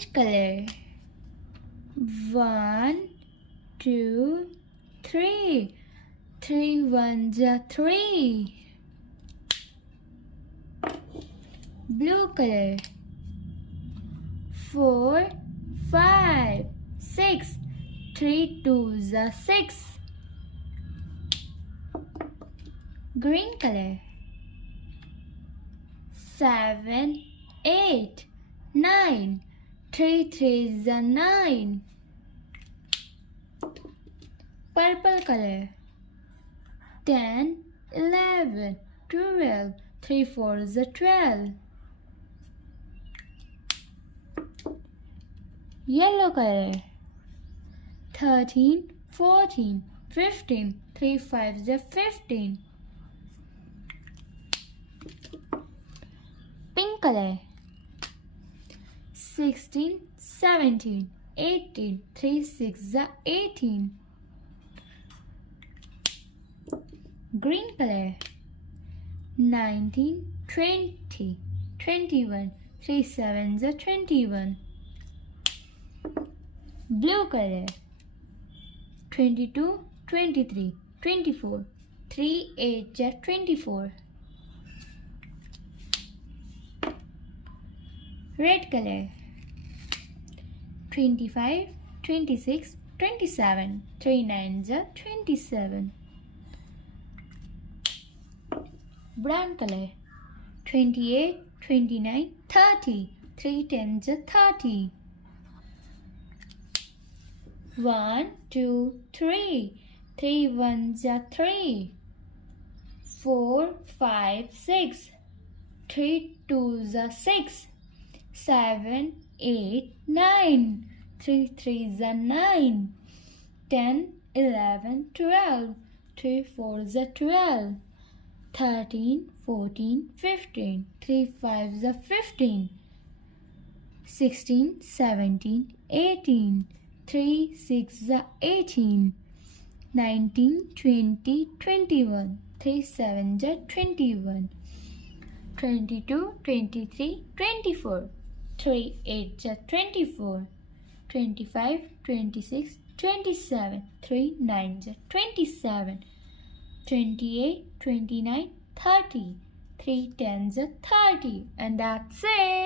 Orange color. 1, 2, 3. 3 ones are 3. Blue color. 4, 5, 6. 3 twos are 6. Green color. 7, 8, 9. 3 threes are 9. Purple color. 10, 11, 12. 3 fours are 12. Yellow color. 13, 14, 15. 3 fives are 15. Pink color. 16, 17, 18. 3 sixes are 18. Green color. 19, 20, 21. 3 sevens are 21. Blue color. 22, 23, 24. 3 eights are 24. Red color. 25, 26, 27. 3 nines are 27. Brown color. 28, 29, 30. 3 tens are 30. 1, 2, 3. 3 ones are 3. 4, 5, 6. 3 twos are 6. 7, 8, 9. 3 threes are 9. 10, 11, 12. 3 fours are 12. 13, 14, 15. 3 fives are 15. 16, 17, 18. 3 sixes are 18. 19, 20, 21. 3 sevens are 21. 22, 23, 24. 3 eights are 24. 25, 26, 27. 3 nines are 27. 28, 29, 30. 3 tens are 30. And that's it.